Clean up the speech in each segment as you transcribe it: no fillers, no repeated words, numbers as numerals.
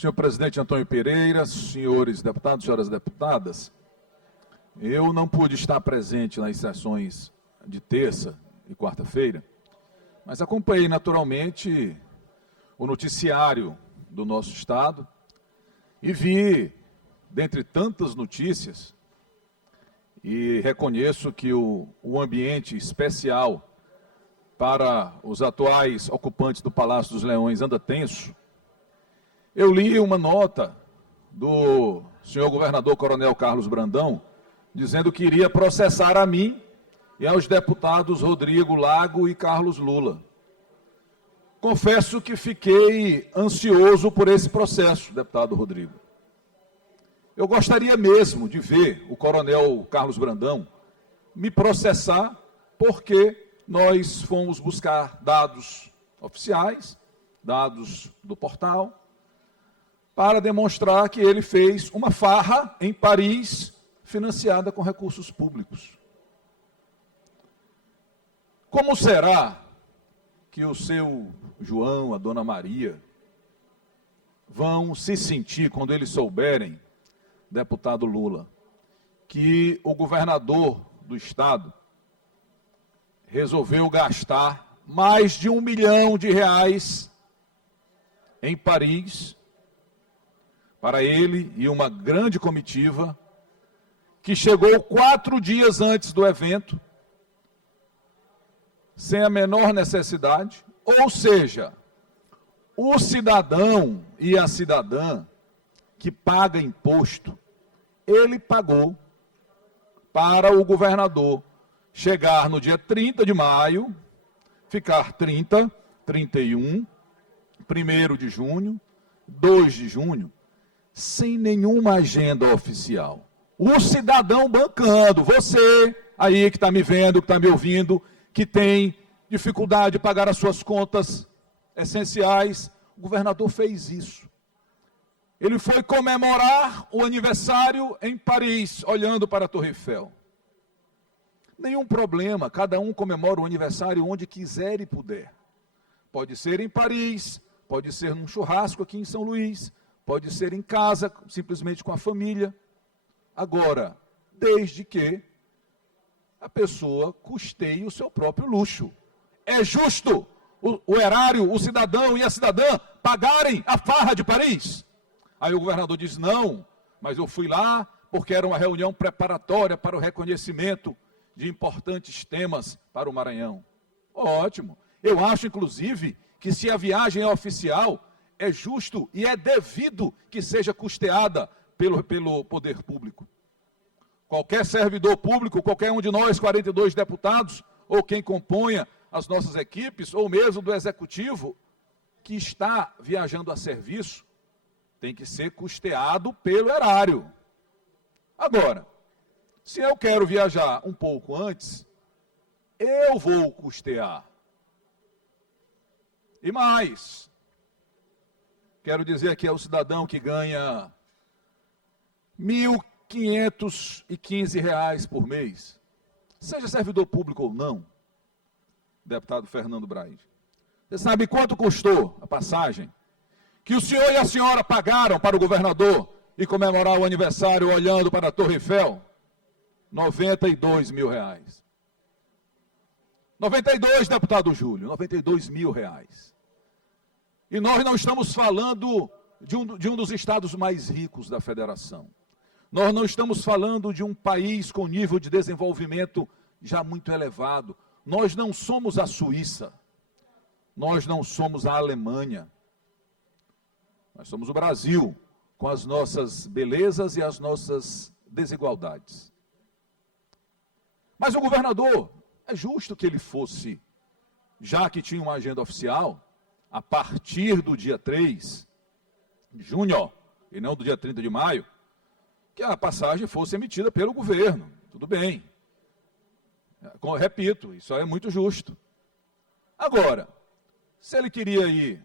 Senhor presidente Antônio Pereira, senhores deputados, senhoras deputadas, eu não pude estar presente nas sessões de terça e quarta-feira, mas acompanhei naturalmente o noticiário do nosso estado e vi, dentre tantas notícias, e reconheço que o ambiente especial para os atuais ocupantes do Palácio dos Leões anda tenso. Eu li uma nota do senhor governador Coronel Carlos Brandão, dizendo que iria processar a mim e aos deputados Rodrigo Lago e Carlos Lula. Confesso que fiquei ansioso por esse processo, deputado Rodrigo. Eu gostaria mesmo de ver o coronel Carlos Brandão me processar, porque nós fomos buscar dados oficiais, dados do portal, para demonstrar que ele fez uma farra em Paris, financiada com recursos públicos. Como será que o seu João, a dona Maria, vão se sentir quando eles souberem, deputado Lula, que o governador do estado resolveu gastar mais de R$1 milhão em Paris para ele e uma grande comitiva que chegou 4 dias antes do evento, sem a menor necessidade, ou seja, o cidadão e a cidadã que paga imposto, ele pagou para o governador chegar no dia 30 de maio, ficar 30, 31, 1º de junho, 2 de junho, sem nenhuma agenda oficial. O cidadão bancando, você aí que está me vendo, que está me ouvindo, que tem dificuldade de pagar as suas contas essenciais, o governador fez isso. Ele foi comemorar o aniversário em Paris, olhando para a Torre Eiffel. Nenhum problema, cada um comemora o aniversário onde quiser e puder. Pode ser em Paris, pode ser num churrasco aqui em São Luís, pode ser em casa, simplesmente com a família. Agora, desde que a pessoa custeie o seu próprio luxo. É justo o erário, o cidadão e a cidadã pagarem a farra de Paris? Aí o governador diz, não, mas eu fui lá porque era uma reunião preparatória para o reconhecimento de importantes temas para o Maranhão. Ótimo. Eu acho, inclusive, que se a viagem é oficial, é justo e é devido que seja custeada pelo poder público. Qualquer servidor público, qualquer um de nós, 42 deputados, ou quem componha as nossas equipes, ou mesmo do executivo, que está viajando a serviço, tem que ser custeado pelo erário. Agora, se eu quero viajar um pouco antes, eu vou custear. E mais, quero dizer aqui ao cidadão que ganha R$ 1.515 por mês, seja servidor público ou não, deputado Fernando Braz. Você sabe quanto custou a passagem que o senhor e a senhora pagaram para o governador e comemorar o aniversário olhando para a Torre Eiffel? R$92 mil. 92, deputado Júlio, R$92 mil. E nós não estamos falando de um dos estados mais ricos da federação. Nós não estamos falando de um país com nível de desenvolvimento já muito elevado. Nós não somos a Suíça. Nós não somos a Alemanha. Nós somos o Brasil, com as nossas belezas e as nossas desigualdades. Mas o governador, é justo que ele fosse, já que tinha uma agenda oficial, a partir do dia 3 de junho, e não do dia 30 de maio, que a passagem fosse emitida pelo governo. Tudo bem. Repito, isso é muito justo. Agora, se ele queria ir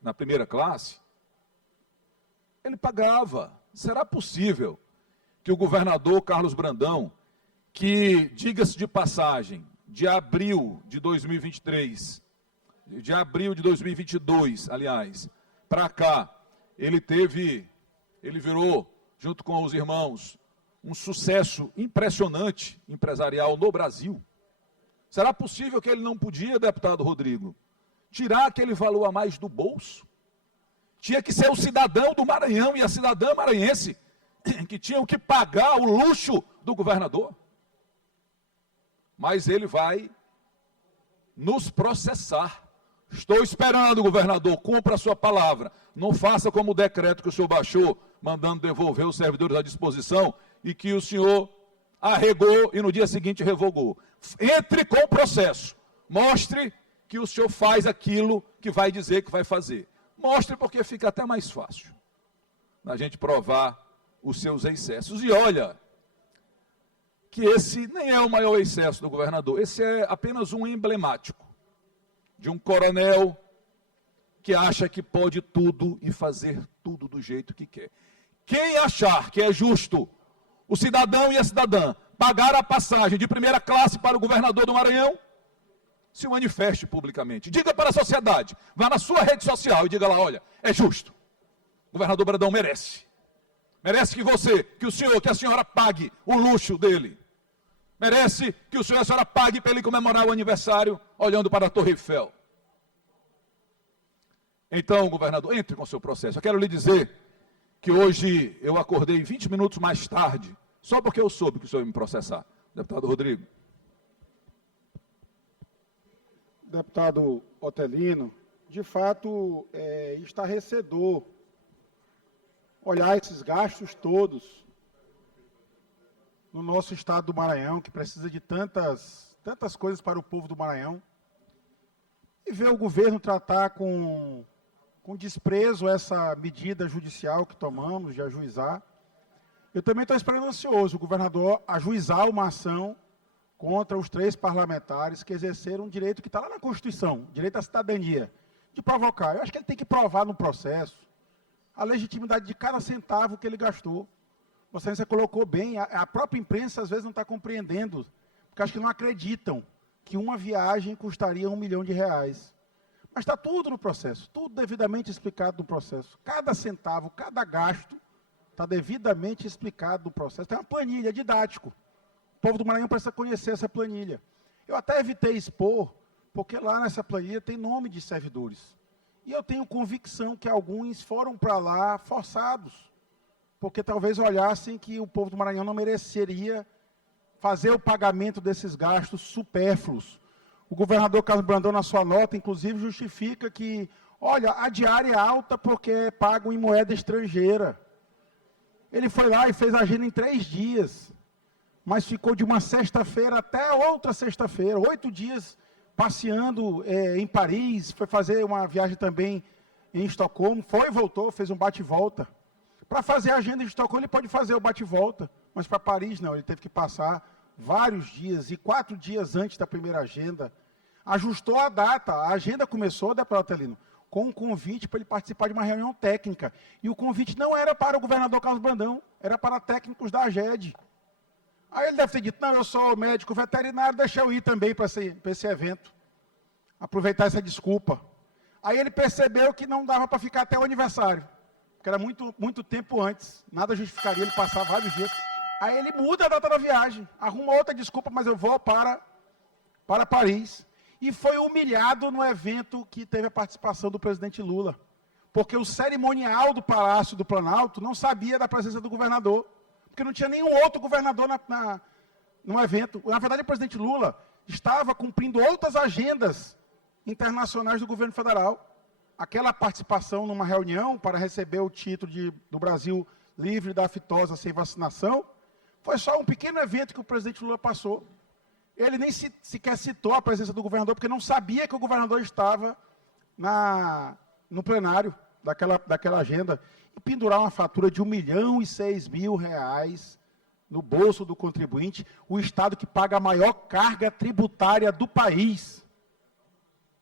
na primeira classe, ele pagava. Será possível que o governador Carlos Brandão, que, diga-se de passagem, de abril de 2023, de abril de 2022, aliás, para cá, ele virou, junto com os irmãos, um sucesso impressionante empresarial no Brasil. Será possível que ele não podia, deputado Rodrigo, tirar aquele valor a mais do bolso? Tinha que ser o cidadão do Maranhão e a cidadã maranhense que tinham que pagar o luxo do governador. Mas ele vai nos processar. Estou esperando, governador, cumpra a sua palavra. Não faça como o decreto que o senhor baixou, mandando devolver os servidores à disposição, e que o senhor arregou e no dia seguinte revogou. Entre com o processo. Mostre que o senhor faz aquilo que vai dizer que vai fazer. Mostre, porque fica até mais fácil a gente provar os seus excessos. E olha, que esse nem é o maior excesso do governador, esse é apenas um emblemático de um coronel que acha que pode tudo e fazer tudo do jeito que quer. Quem achar que é justo o cidadão e a cidadã pagar a passagem de primeira classe para o governador do Maranhão, se manifeste publicamente. Diga para a sociedade, vá na sua rede social e diga lá, olha, é justo. O governador Brandão merece. Merece que o senhor, que a senhora pague o luxo dele. Merece que o senhor e a senhora pague para ele comemorar o aniversário olhando para a Torre Eiffel. Então, governador, entre com o seu processo. Eu quero lhe dizer que hoje eu acordei 20 minutos mais tarde, só porque eu soube que o senhor ia me processar. Deputado Rodrigo. Deputado Otelino, de fato, é estarrecedor olhar esses gastos todos no nosso estado do Maranhão, que precisa de tantas coisas para o povo do Maranhão, e ver o governo tratar com desprezo essa medida judicial que tomamos de ajuizar. Eu também estou esperando ansioso o governador ajuizar uma ação contra os 3 parlamentares que exerceram um direito que está lá na Constituição, direito à cidadania, de provocar. Eu acho que ele tem que provar no processo a legitimidade de cada centavo que ele gastou. Vossa Excelência colocou bem, a própria imprensa às vezes não está compreendendo, porque acho que não acreditam que uma viagem custaria R$1 milhão. Mas está tudo no processo, tudo devidamente explicado no processo. Cada centavo, cada gasto está devidamente explicado no processo. Tem uma planilha, é didático. O povo do Maranhão precisa conhecer essa planilha. Eu até evitei expor, porque lá nessa planilha tem nome de servidores. E eu tenho convicção que alguns foram para lá forçados, porque talvez olhassem que o povo do Maranhão não mereceria fazer o pagamento desses gastos supérfluos. O governador Carlos Brandão, na sua nota, inclusive, justifica que, olha, a diária é alta porque é pago em moeda estrangeira. Ele foi lá e fez a agenda em 3 dias, mas ficou de uma sexta-feira até outra sexta-feira, 8 dias passeando em Paris, foi fazer uma viagem também em Estocolmo, foi e voltou, fez um bate-volta. Para fazer a agenda em Estocolmo, ele pode fazer o bate-volta, mas para Paris não, ele teve que passar vários dias, e 4 dias antes da primeira agenda, ajustou a data. A agenda começou, deputado Otelino, com um convite para ele participar de uma reunião técnica. E o convite não era para o governador Carlos Brandão, era para técnicos da AGED. Aí ele deve ter dito, não, eu sou médico veterinário, deixa eu ir também para esse evento. Aproveitar essa desculpa. Aí ele percebeu que não dava para ficar até o aniversário, porque era muito tempo antes, nada justificaria ele passar vários dias. Aí ele muda a data da viagem, arruma outra desculpa, mas eu vou para Paris. E foi humilhado no evento que teve a participação do presidente Lula, porque o cerimonial do Palácio do Planalto não sabia da presença do governador, porque não tinha nenhum outro governador no evento. Na verdade, o presidente Lula estava cumprindo outras agendas internacionais do governo federal. Aquela participação numa reunião para receber o título do Brasil livre da aftosa sem vacinação, foi só um pequeno evento que o presidente Lula passou. Ele nem sequer citou a presença do governador, porque não sabia que o governador estava no plenário daquela agenda. E pendurar uma fatura de R$1.006.000 no bolso do contribuinte, o Estado que paga a maior carga tributária do país.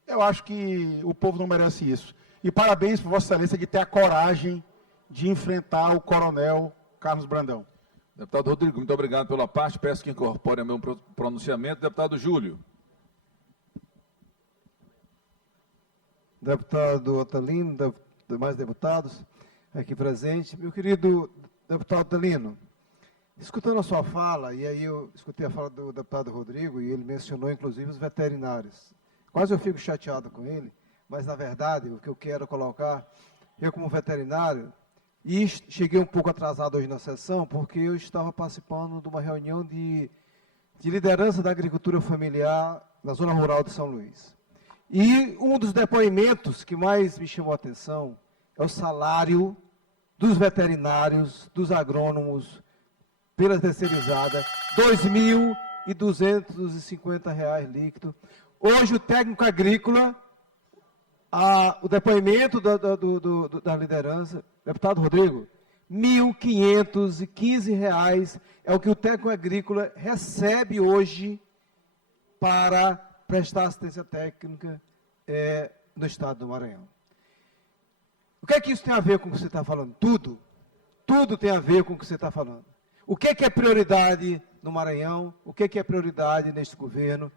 Eu acho que o povo não merece isso. E parabéns por Vossa Excelência de ter a coragem de enfrentar o coronel Carlos Brandão. Deputado Rodrigo, muito obrigado pela parte. Peço que incorpore o meu pronunciamento. Deputado Júlio. Deputado Otelino, demais deputados, aqui presente. Meu querido deputado Otelino, escutando a sua fala, e aí eu escutei a fala do deputado Rodrigo, e ele mencionou, inclusive, os veterinários. Quase eu fico chateado com ele, mas, na verdade, o que eu quero colocar, eu como veterinário, e cheguei um pouco atrasado hoje na sessão, porque eu estava participando de uma reunião de liderança da agricultura familiar na zona rural de São Luís. E um dos depoimentos que mais me chamou a atenção é o salário dos veterinários, dos agrônomos, pelas terceirizadas, R$ 2.250 líquido. Hoje, o técnico agrícola, o depoimento da liderança, deputado Rodrigo, R$ 1.515 é o que o técnico agrícola recebe hoje para prestar assistência técnica no estado do Maranhão. O que é que isso tem a ver com o que você está falando? Tudo. Tudo tem a ver com o que você está falando. O que é prioridade no Maranhão? O que é prioridade neste governo?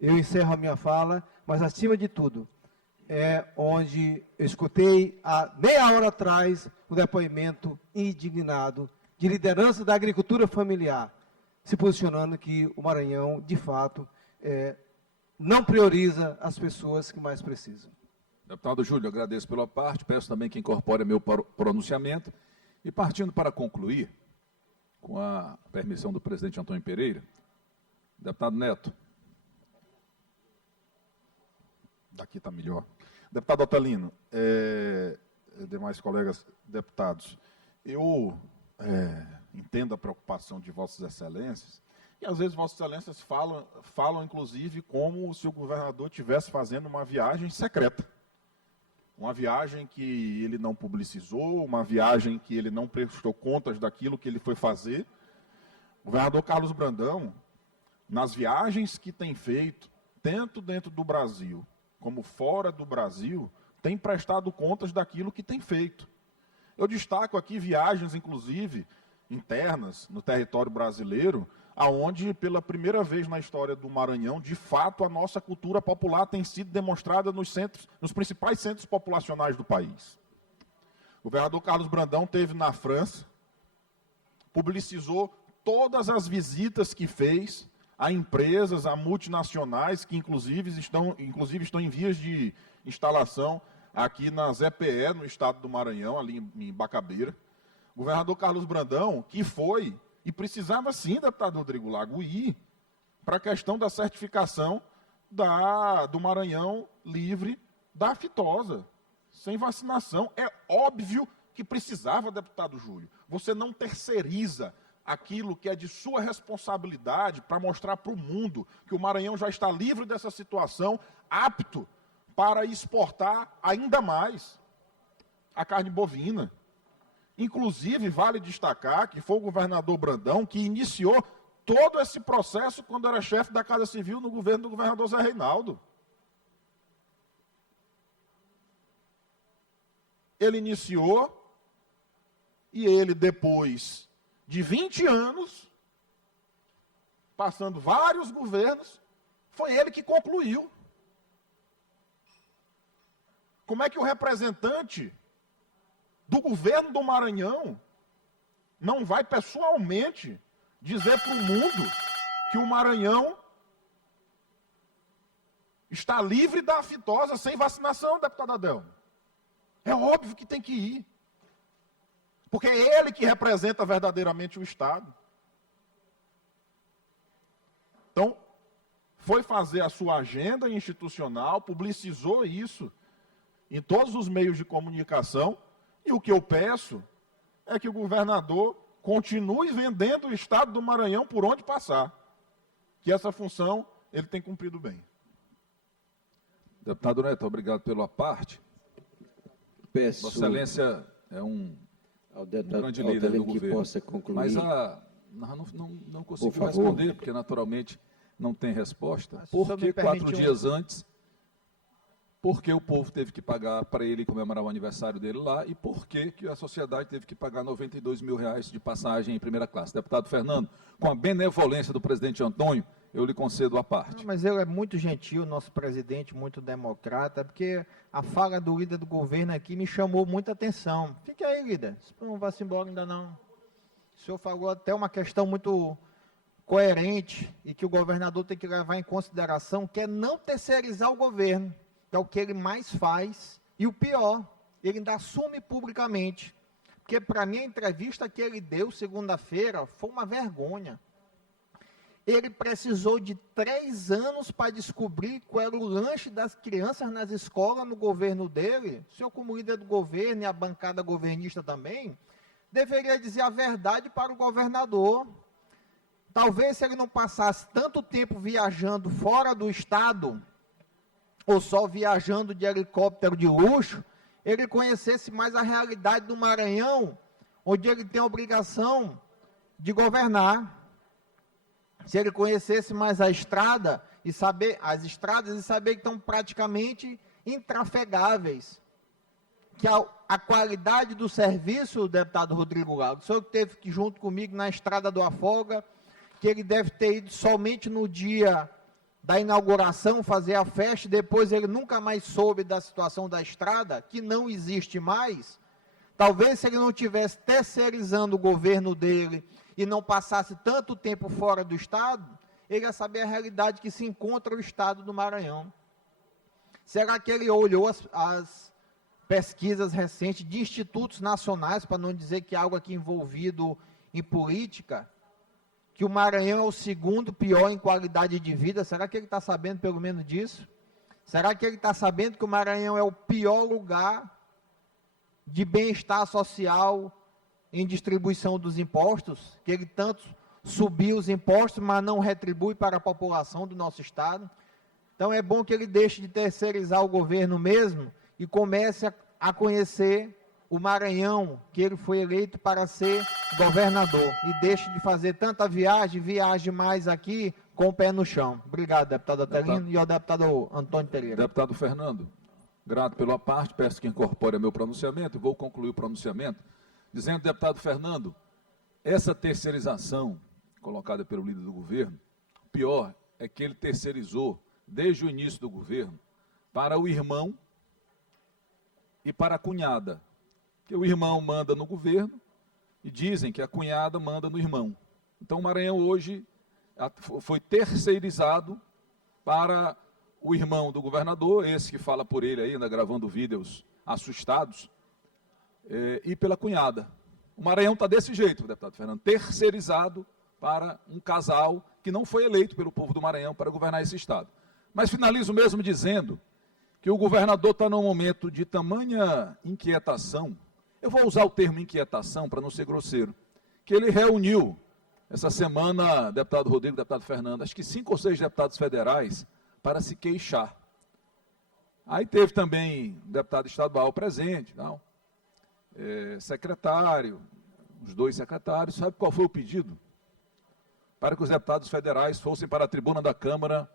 Eu encerro a minha fala, mas, acima de tudo, é onde eu escutei há meia hora atrás o depoimento indignado de liderança da agricultura familiar, se posicionando que o Maranhão, de fato, não prioriza as pessoas que mais precisam. Deputado Júlio, agradeço pela parte, peço também que incorpore meu pronunciamento. E partindo para concluir, com a permissão do presidente Antônio Pereira, deputado Neto. Daqui está melhor. Deputado Otelino, demais colegas deputados, eu entendo a preocupação de Vossas Excelências, e às vezes Vossas Excelências falam inclusive como se o governador estivesse fazendo uma viagem secreta. Uma viagem que ele não publicizou, uma viagem que ele não prestou contas daquilo que ele foi fazer. O governador Carlos Brandão, nas viagens que tem feito, tanto dentro do Brasil como fora do Brasil, tem prestado contas daquilo que tem feito. Eu destaco aqui viagens, inclusive, internas no território brasileiro, aonde, pela primeira vez na história do Maranhão, de fato, a nossa cultura popular tem sido demonstrada nos principais centros populacionais do país. O governador Carlos Brandão esteve na França, publicizou todas as visitas que fez a empresas, a multinacionais, que inclusive estão em vias de instalação aqui na ZPE, no estado do Maranhão, ali em Bacabeira. O governador Carlos Brandão, que foi, e precisava sim, deputado Rodrigo Lago, ir para a questão da certificação do Maranhão livre da aftosa, sem vacinação. É óbvio que precisava, deputado Júlio. Você não terceiriza aquilo que é de sua responsabilidade para mostrar para o mundo que o Maranhão já está livre dessa situação, apto para exportar ainda mais a carne bovina. Inclusive, vale destacar que foi o governador Brandão que iniciou todo esse processo quando era chefe da Casa Civil no governo do governador Zé Reinaldo. Ele iniciou e ele, depois de 20 anos, passando vários governos, foi ele que concluiu. Como é que o representante do governo do Maranhão não vai pessoalmente dizer para o mundo que o Maranhão está livre da aftosa sem vacinação, deputado Adelmo? É óbvio que tem que ir. Porque é ele que representa verdadeiramente o Estado. Então, foi fazer a sua agenda institucional, publicizou isso em todos os meios de comunicação, e o que eu peço é que o governador continue vendendo o Estado do Maranhão por onde passar. Que essa função ele tem cumprido bem. Deputado Neto, obrigado pela parte. Peço Vossa Excelência é um grande líder do governo. Possa concluir. Mas não consigo responder, porque naturalmente não tem resposta. Porque 4 dias antes, porque o povo teve que pagar para ele comemorar o aniversário dele lá e por que a sociedade teve que pagar R$92 mil de passagem em primeira classe. Deputado Fernando, com a benevolência do presidente Antônio, eu lhe concedo a parte. Não, mas ele é muito gentil, nosso presidente, muito democrata, porque a fala do líder do governo aqui me chamou muita atenção. Fique aí, líder, não vá se embora ainda não. O senhor falou até uma questão muito coerente e que o governador tem que levar em consideração, que é não terceirizar o governo, que é o que ele mais faz, e o pior, ele ainda assume publicamente. Porque, para mim, a entrevista que ele deu segunda-feira foi uma vergonha. Ele precisou de 3 anos para descobrir qual era o lanche das crianças nas escolas no governo dele. O senhor, como líder do governo e a bancada governista também, deveria dizer a verdade para o governador. Talvez, se ele não passasse tanto tempo viajando fora do estado, ou só viajando de helicóptero de luxo, ele conhecesse mais a realidade do Maranhão, onde ele tem a obrigação de governar. Se ele conhecesse mais a estrada e saber as estradas e saber que estão praticamente intrafegáveis, que a qualidade do serviço, deputado Rodrigo Lago, o senhor que esteve aqui junto comigo na estrada do Afoga, que ele deve ter ido somente no dia da inauguração fazer a festa, e depois ele nunca mais soube da situação da estrada, que não existe mais. Talvez, se ele não tivesse terceirizando o governo dele e não passasse tanto tempo fora do estado, ele ia saber a realidade que se encontra o estado do Maranhão. Será que ele olhou as pesquisas recentes de institutos nacionais, para não dizer que é algo aqui envolvido em política, que o Maranhão é o segundo pior em qualidade de vida? Será que ele está sabendo pelo menos disso? Será que ele está sabendo que o Maranhão é o pior lugar de bem-estar social em distribuição dos impostos? Que ele tanto subiu os impostos, mas não retribui para a população do nosso estado? Então é bom que ele deixe de terceirizar o governo mesmo e comece a conhecer o Maranhão, que ele foi eleito para ser governador, e deixe de fazer tanta viaje mais aqui com o pé no chão. Obrigado, deputado Otelino, e ao deputado Antônio Pereira. Deputado Fernando, grato pela parte, peço que incorpore meu pronunciamento, e vou concluir o pronunciamento, dizendo, deputado Fernando, essa terceirização colocada pelo líder do governo, o pior é que ele terceirizou, desde o início do governo, para o irmão e para a cunhada, que o irmão manda no governo e dizem que a cunhada manda no irmão. Então, o Maranhão hoje foi terceirizado para o irmão do governador, esse que fala por ele aí, ainda gravando vídeos assustados, e pela cunhada. O Maranhão está desse jeito, deputado Fernando, terceirizado para um casal que não foi eleito pelo povo do Maranhão para governar esse estado. Mas finalizo mesmo dizendo que o governador está num momento de tamanha inquietação. Eu vou usar o termo inquietação para não ser grosseiro, que ele reuniu essa semana, deputado Rodrigo, deputado Fernando, acho que 5 ou 6 deputados federais para se queixar. Aí teve também deputado estadual presente, não? Secretário, os 2 secretários. Sabe qual foi o pedido? Para que os deputados federais fossem para a tribuna da Câmara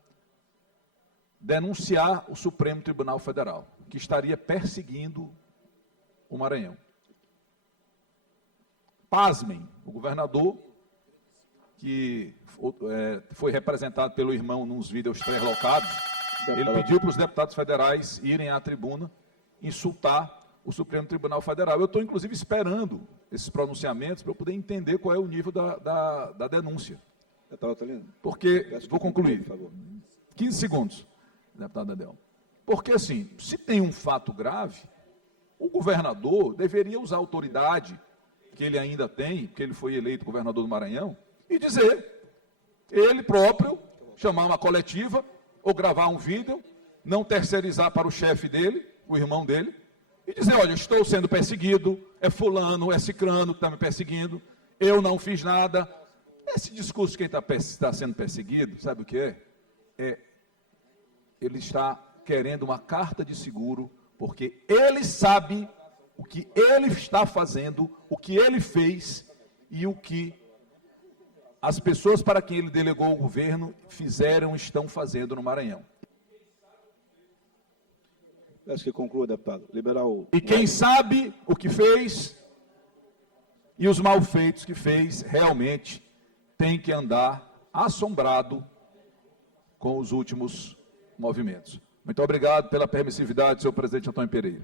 denunciar o Supremo Tribunal Federal, que estaria perseguindo o Maranhão. Pasmem, o governador, que foi representado pelo irmão nos vídeos translocados, ele pediu para os deputados federais irem à tribuna insultar o Supremo Tribunal Federal. Eu estou, inclusive, esperando esses pronunciamentos para eu poder entender qual é o nível da denúncia. Porque, vou concluir, por favor. 15 segundos, deputado Adel. Porque, assim, se tem um fato grave, o governador deveria usar a autoridade que ele ainda tem, que ele foi eleito governador do Maranhão, e dizer, ele próprio, chamar uma coletiva, ou gravar um vídeo, não terceirizar para o chefe dele, o irmão dele, e dizer, olha, estou sendo perseguido, é fulano, é cicrano que está me perseguindo, eu não fiz nada. Esse discurso de quem está sendo perseguido, sabe o que é? Ele está querendo uma carta de seguro, porque ele sabe o que ele está fazendo, o que ele fez e o que as pessoas para quem ele delegou o governo fizeram e estão fazendo no Maranhão. Peço que conclua, deputado. Liberar o... E quem sabe o que fez e os malfeitos que fez, realmente tem que andar assombrado com os últimos movimentos. Muito obrigado pela permissividade, senhor presidente Antônio Pereira.